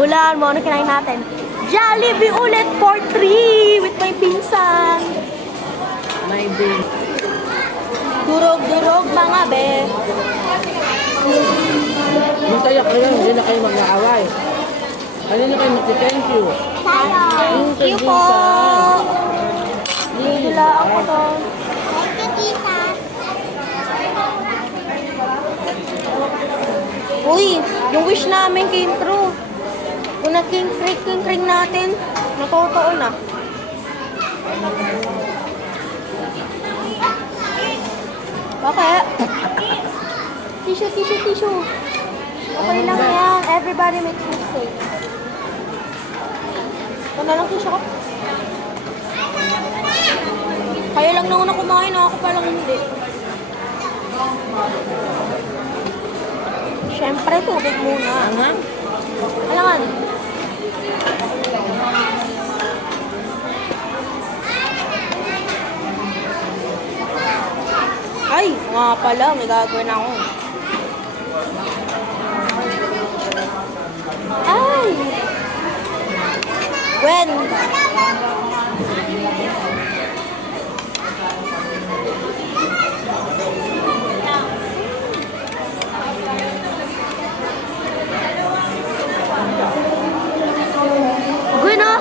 Hulaan mo, ano kinain natin? Jollibee ulit for 3 with my pinsan. May din. Durog-durog mga be. Yung tayak kayo, hindi na kayo mag-aaway. Hindi na kayo mag-thank you. Thank you po. Hila ako to. Uy, yung wish namin came true. Kung nag-king-kring natin, natotoo na. Bakit? Tissue. Okay lang yan. Everybody makes mistakes. Ito na lang tissue ko. Kayo lang nauna kumain, ako pa lang hindi. Siyempre, tubig muna. Alangan. Ay, nga pala, may gagawin ako. Ay! When? Gwen ah!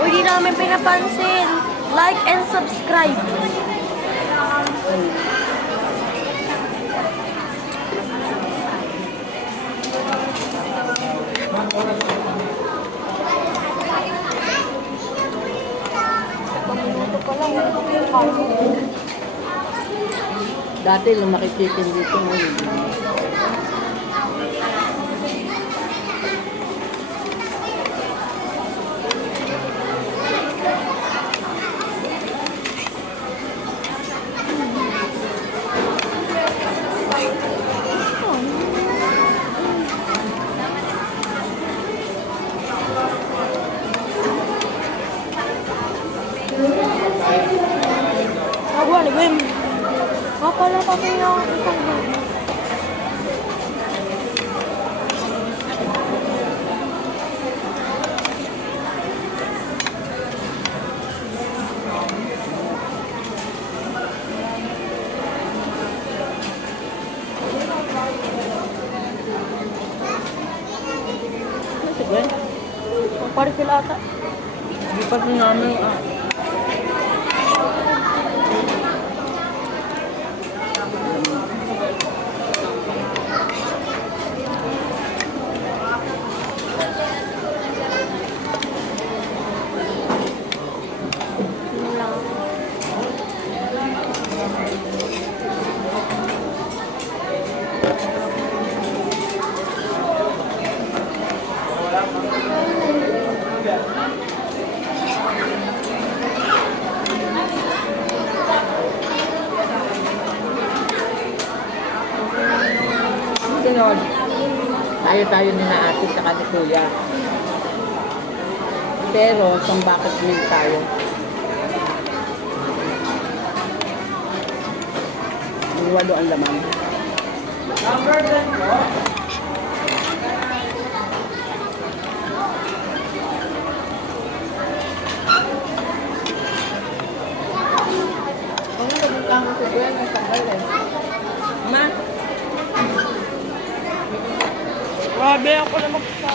Uy, di namin pinapansin. Like and subscribe. Dati lumaki chicken dito ngayon. Ako, ano ba yun? Pala kasi yung isang baby. Ano si Gwen? Ang parifil ata. Hindi pa rin namin Sunod, tayo ni na ate sa ni kuya. Pero, isang bucket meal tayo. Yung 8 ang laman. Number 10 po. Bago yan ang takal eh. Ma? Grabe ako na magsa.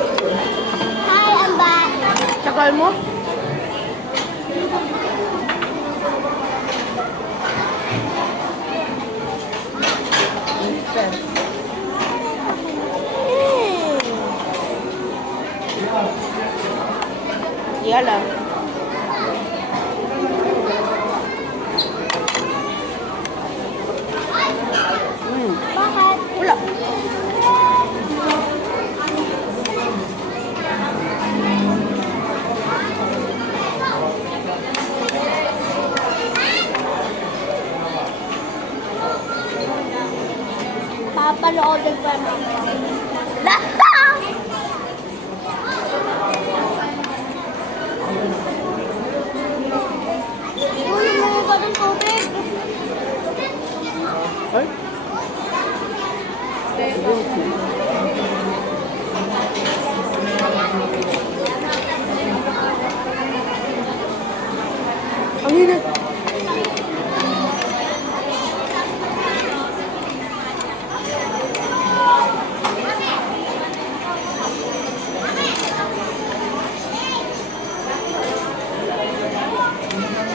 Hi, I'm back. Tagal mo? Instant. Yala. Bakit? Wala. Papanoodin pa naman. Lata! Ulo mo ba ng tubig? Ay? Ang init.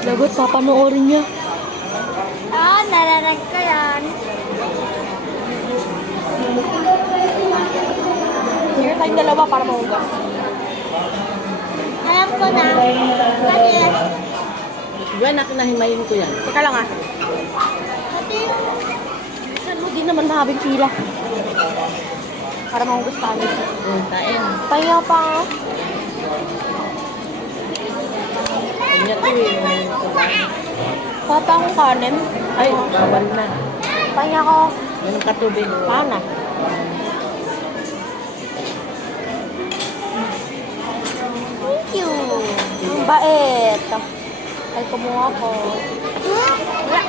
Lagot, papanoorin niya. Naralag ka yan. Sige tayong dalawa para mahugas. Alam ko na. Kasi, Diba nakinahimayin ko yan? Teka lang ah. kasi, Saan mo din naman mahabing pila? Para mahugas tayo. Tain. Pahinga pa. Kanya ko eh. Papa akong kanin. Ay, bawal na. Pahinga ko. Yung katubig. Paano? thank you. Ang bait. Ay, kumuha ko. Wala.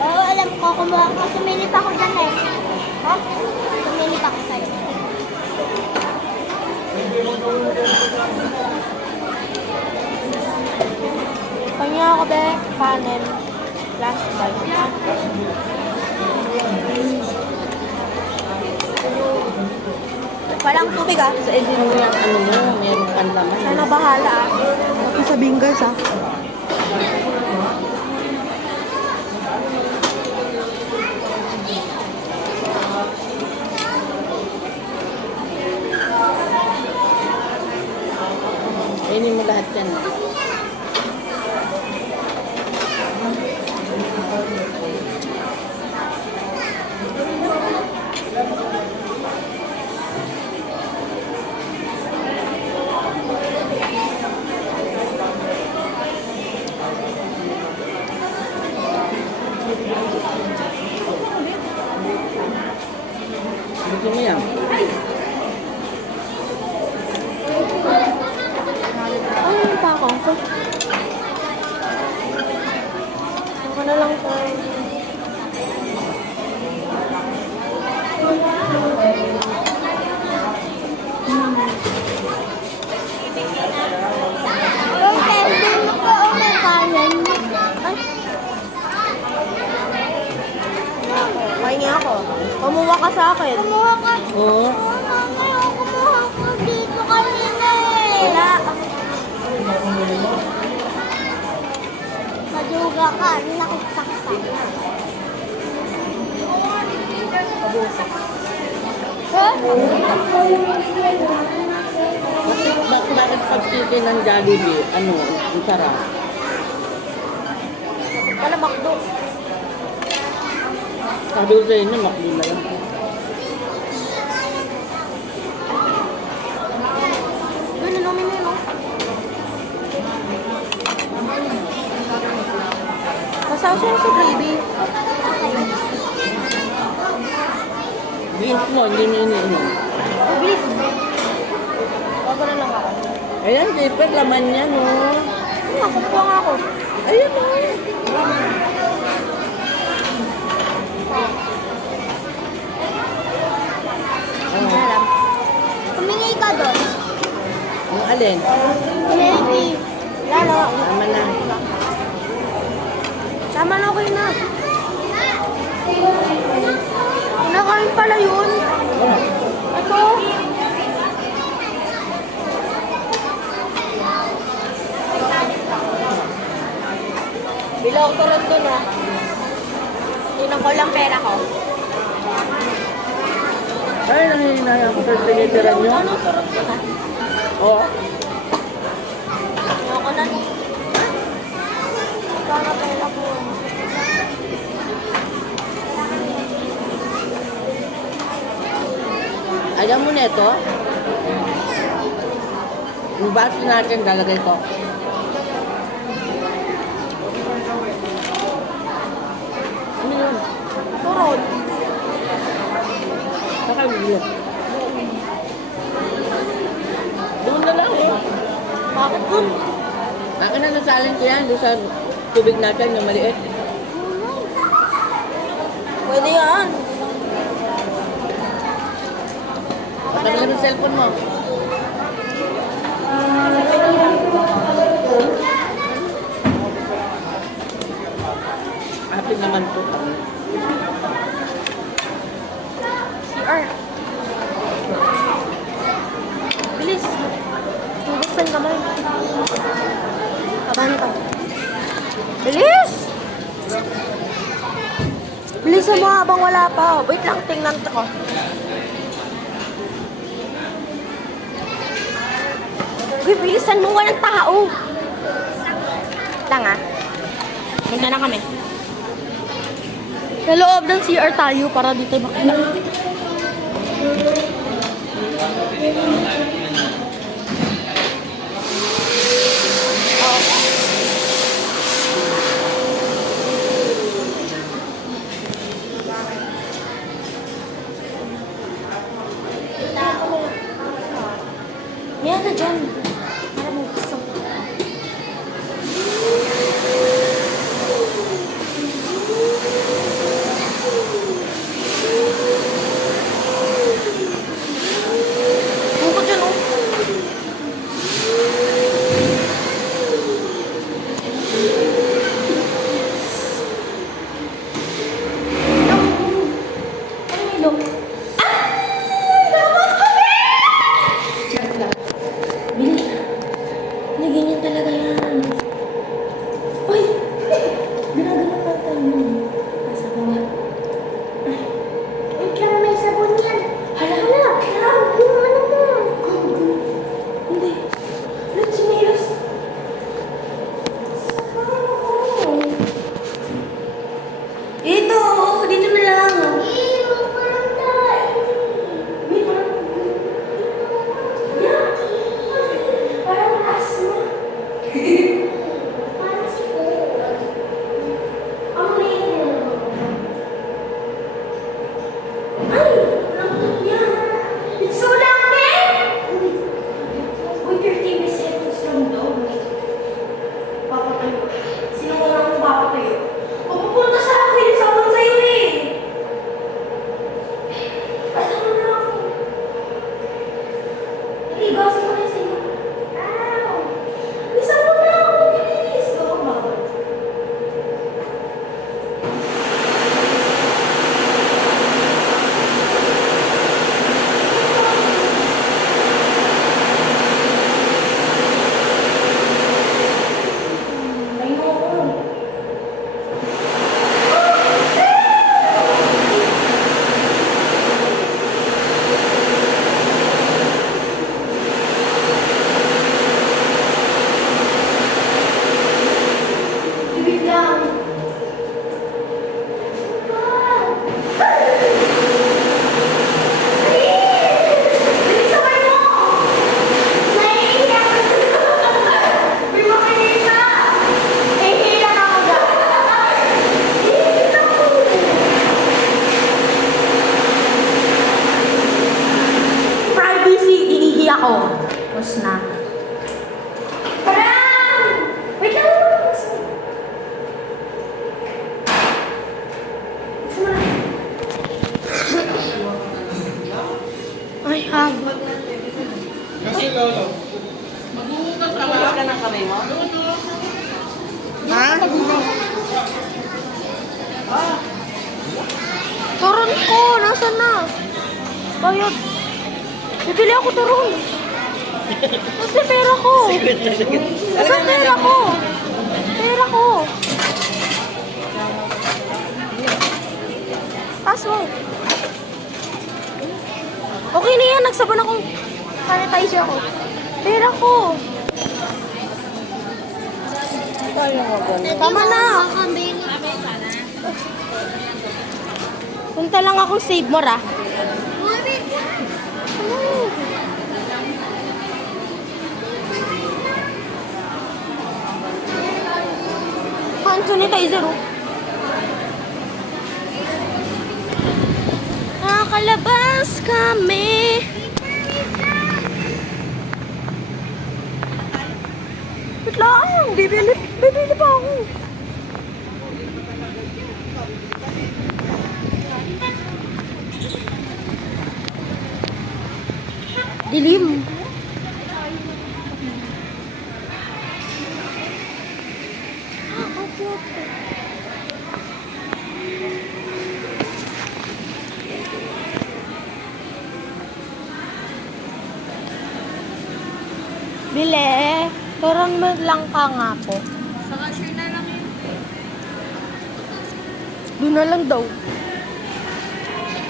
Oo, alam ko. Kumuha ko. Sumilip ako dyan eh. Ha? Sumilip ako sa'yo. Pahinga ako, be. Kanin. Last bite. Walang tubig ah. Sa edin mo yung ano mo, meron kang laman. Sana bahala ah. Ako sabihin guys ah. Kainin mo lahat yan. Gusto mo yan? Ay, pa ako. Ako na lang to. Yung testing mo ko may kanin. Ay, Pahinga ako. Kumuha ka sa akin. kumuha ka. Oo. Ngayon, kumuha ko dito kanina eh. Wala. Maduga ka. Nakisaksak. Ha? Bakit pag chicken ng Jollibee, ano, ang sarap? Wala makdo. Sabi ko sa'yo na, makli na lang. Saso ko sa gravy. Drinks mo, hindi mo iniinom. Bilis. Bago na lang ako. Ayan, Jipper, laman niya, no? Nakakuha nga ako. Ayan, no? Alam. Humingi ka doon. Yung alin? Maybe. Lalo. Tama na. Sama na okay na. Nakain pala yun. Ito. Bilaw ko rin dun ah. Tinang ko lang pera ko. Ay, nanginayang ko sa tinitiran nyo. Ano turot ko na? Oo. Ayoko na. Para pera ko. Alam mo na ito? Yung baso natin, lalagay ko. Ano yun? Turot. Nakabilo. Doon na lang eh. Bakit dun? Akin na nasalin ko yan doon sa tubig natin na maliit. Pwede yan. Patagal mo yung cellphone mo. Happy naman po. CR. Bilis. Tugusan kamay. Kabahan ka. Bilis! Bilis mo habang wala pa. Wait lang, tingnan ko. Uy, bilisan mo. Walang tao. Lang ah. Punta na kami. Sa loob ng CR tayo para dito makita. Yan na dyan. Para mo gusto. Bukod dyan, oh. Ano yung ilong? Bilis. Hindi, ganyan talaga yan. Uy! Ginagawa pa tayo yun. Nasa bawah. Wait lang, may sabon yan. Hala! Hala, yung ano mo. Hindi. Let's sinilas. Ito! Dito na lang. Ew, parang tayo. Wait, parang... Yeah. Parang asma. Parang siguro. Ang liit. Ay! Lambot niya. It's so laki! Uy, 15 seconds lang daw. Papatayo. Sino mo lang papatayo? Pupunta sa akin. Sabi sa'yo eh. Kasama na ako. Iligasin ko na sa'yo. Ow! Isa mo na ako. Bilis. Ikaw ang bawal. mo? Ha? Turon ko! Nasaan na? Bayad. Bibili ako turon. Kasi pera ko. Nasaan pera ko? Pera ko. Paso. Okay na yan. Nagsabon akong sanitizer ako. Pera ko. Tama na. Punta lang ako Save More ah. Hand sanitizer oh. Nakakalabas kami. Wait lang, bibili pa ako. Dilim. Bili. Turon mo lang ka nga po. Sa cashier na lang yun. Doon na lang daw.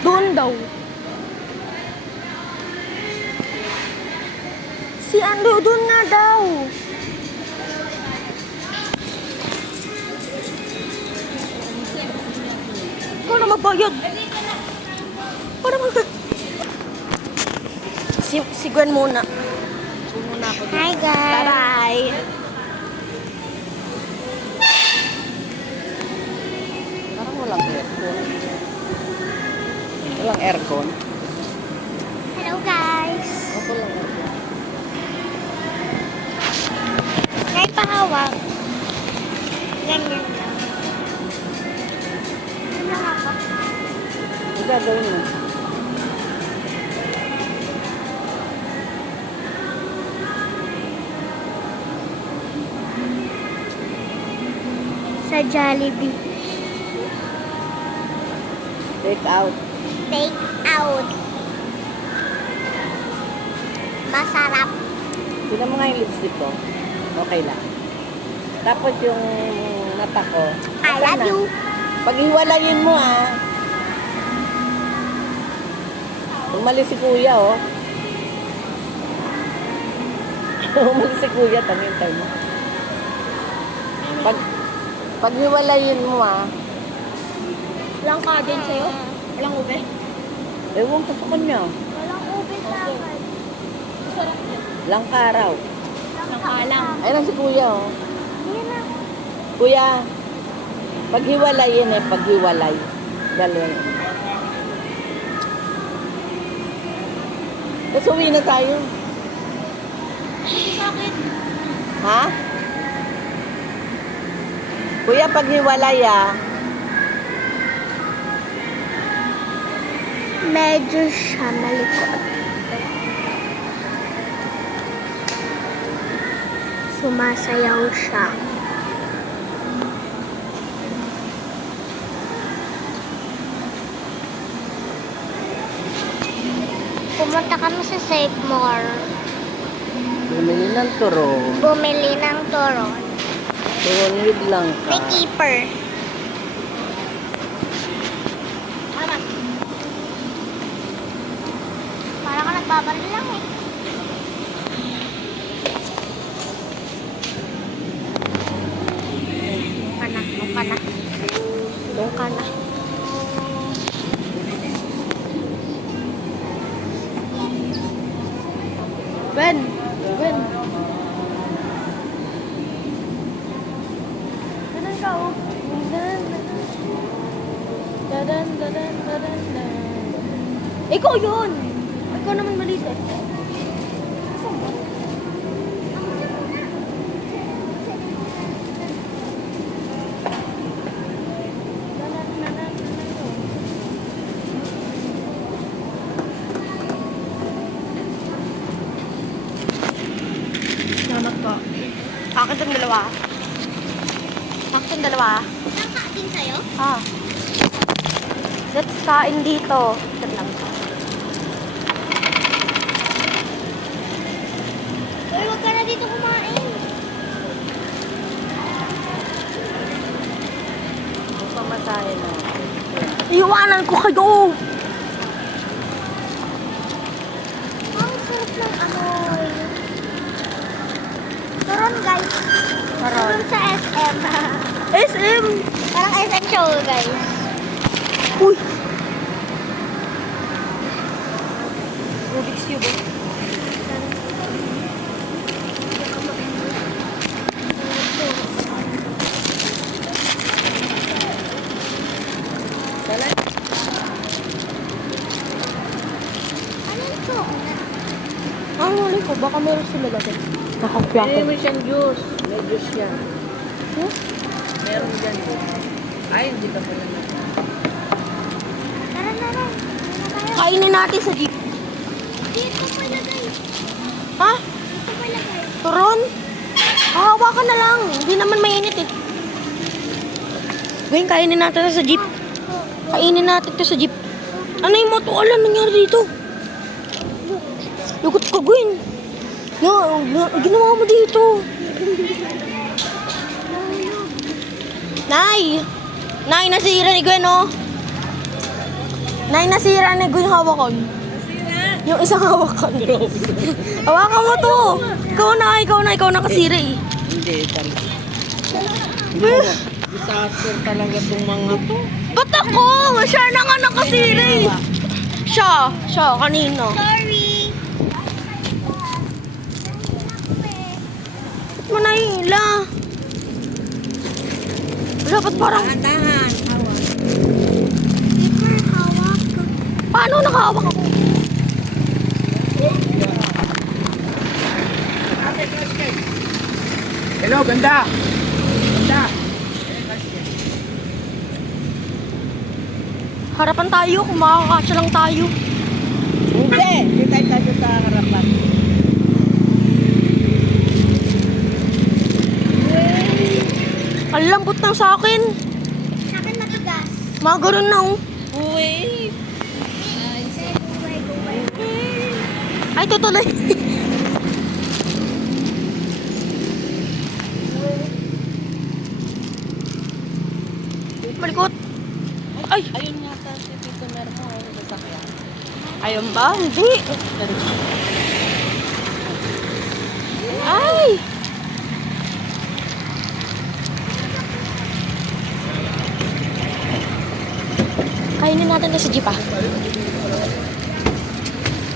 Doon daw. Si Ando, doon nga daw. Ikaw na magbayad. Para si Gwen muna. Hi guys. Bye-bye. Parang walang aircon. Walang aircon. Hello guys. Ako lang aircon. Kahit pahawak. Ganyan lang. Ano lang ako? Ang gagawin mo? Sa Jollibee. Take out. Take out. Masarap. Tignan mo nga yung lipstick ko. Okay lang. Tapos yung mata ko. I love you. Paghiwalayin mo ah. Umalis si kuya oh. Umalis si kuya, tamintay mo. Paghiwalayin mo ah. Walang ka din sa'yo? Walang ube? Ewan ko sa kanya. Walang ube sa akin. Langka raw. Nakalang. Ayun si kuya oh. Yan na. Kuya, paghiwalayin paghiwalay. Galing. Tapos uwi na tayo. Bakit? Ha? Kuya, paghiwalay ah. Medyo siya malikot. Sumasayaw siya. Pumunta kami sa Save More. Bumili ng turon. Bumili ng turon. Turon with langka. May keeper. Parang ka nagbabaril lang eh. Doon ka na. Doon ka na. Ben. Ben. Dadan ka oh. Dadan, dadan. Dadan, dadan, dadan, dadan. Ikaw yun! Ikaw naman maliit eh. Saan ba? Dadan, dadan, dadan. Salamat po. dalawa. Saktong dalawa. Nakakating sa'yo? Ah. Let's kain dito. Ito lang. Uy, huwag ka na dito kumain. Pamasahe na. Iwanan ko kayo! Ang sarap ng amoy. Turon, guys. Turon sa SM. SM! Parang SM show, guys. Uy! Rubik's Cube. Ano ito? Ang huli ko, baka meron sila dati. Nakakya Pili ko. mo siyang juice. May juice yan. Huh? Meron dyan juice. Ay, hindi ka pala na. Tara, tara. Ano tayo? Kainin natin sa jeep. Dito po ilagay. Ha? Dito po ilagay. Turon? Hawa ka na lang. Hindi naman mainit eh. Gawin, kainin natin na sa jeep. Kainin natin to sa jeep. Ano yung moto? Alam, nangyari dito. Lugot ka, Gwen. Ginawa mo dito. Nay! Nay, nasira ni Gwen, oh. Nay, nasira ni Gwen yung hawakan. Yung isang hawakan. Hawakan mo to. Ikaw na kasira eh. Hindi, talaga. Disaster talaga itong mga to. Ba't ako? Siya na nga nakasira eh. Siya, kanina. Sorry. Ba't mo nahila? Wala, ba't parang... Dahan, awan. Paper, hawak. Paano nakahawak ako? Hello, ganda! Ganda! Harapan tayo, kung makakasya lang tayo. Hindi, hindi tayo kasi sa harapan. Ang lambot ng sa akin. Sa akin matigas. Mga ganun na oh. Uy! Ay, tutuloy. Malikot. Ay, Ayun yata si Tito Mermo sa sasakyan. ayun ba? Hindi. Ay! Kainin natin na sa jeep ah.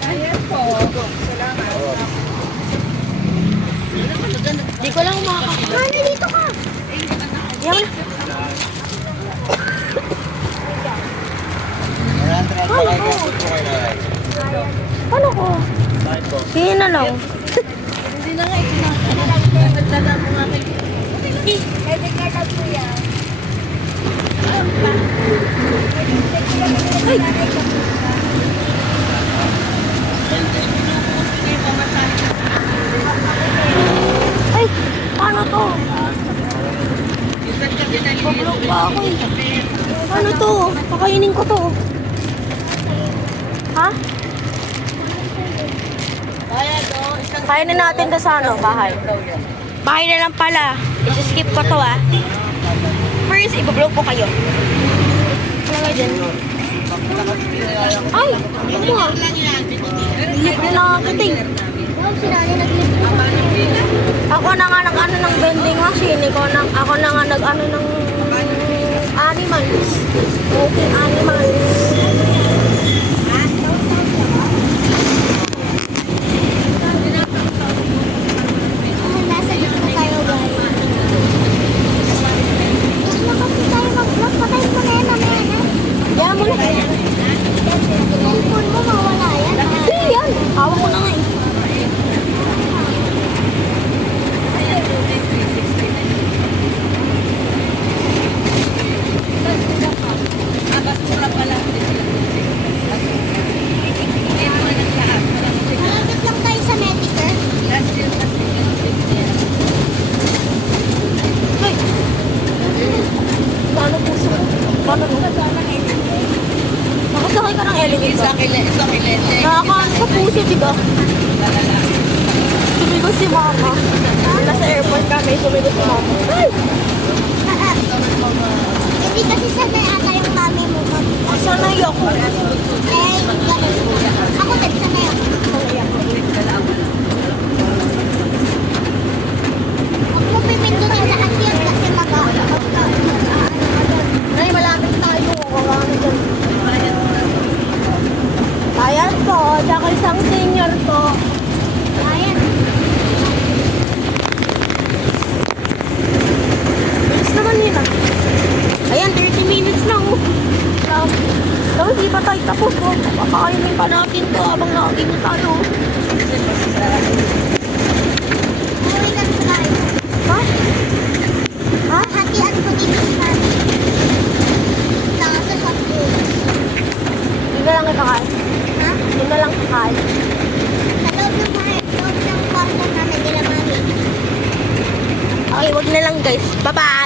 Ayan po. Di ko lang makakakain. Mami, dito ka. Yan na. Paano ko? Sige na lang. Hindi na nga, ikinakadala mo nga kayo. Pwede ka na po yan. Ay, paano to? Bablog pa ako eh. Ano to? Pakainin ko to. Ha? Kainin natin to sa ano, bahay. Bahay na lang pala. I-skip ko to ah. First, ibablog ko kayo. Ano nga dyan? Ay! Ano nga? Libre na kita eh. Wow, si Nani naglibre. Ako na nga nag-ano ng vending machine. Ako na nga nag-ano ng animals. Okay, animals. Nasa dito tayo, guys. Huwag na kasi tayo mag-vlog. Patayin mo na yan, mamaya na. Yan mo na. Cellphone mo, mawala yan. Hindi yan. Hawak ko na nga eh. Abas mo lang pala Jollibee ko. Nakakaano sa puso, diba? Sumigo si mama. Nasa airport kami, sumigo si mama. Ay! Hindi kasi sanay ata yung mami mo. Sanay ako. Eh, ganun. Ako din sanay ako. Huwag mo pipindutin lahat yun kasi Nay, malapit tayo. Ano dyan? Ayan po, tsaka isang senior po. Ayan. Bilis naman yun ah. Ayan, 30 minutes lang oh. Tapos di pa tayo tapos oh. Papakainin pa natin to habang nakaginyo tayo. Uwi ka sa tayo. Ha? Ha? Hatian ko dito si mami. Saka sa soft drinks. Yun na lang kakain. Ha? Yun na lang kakain. Sa loob ng bahay, loob ng kwarto namin nila mami. Okay, wag na lang guys. Bye-bye!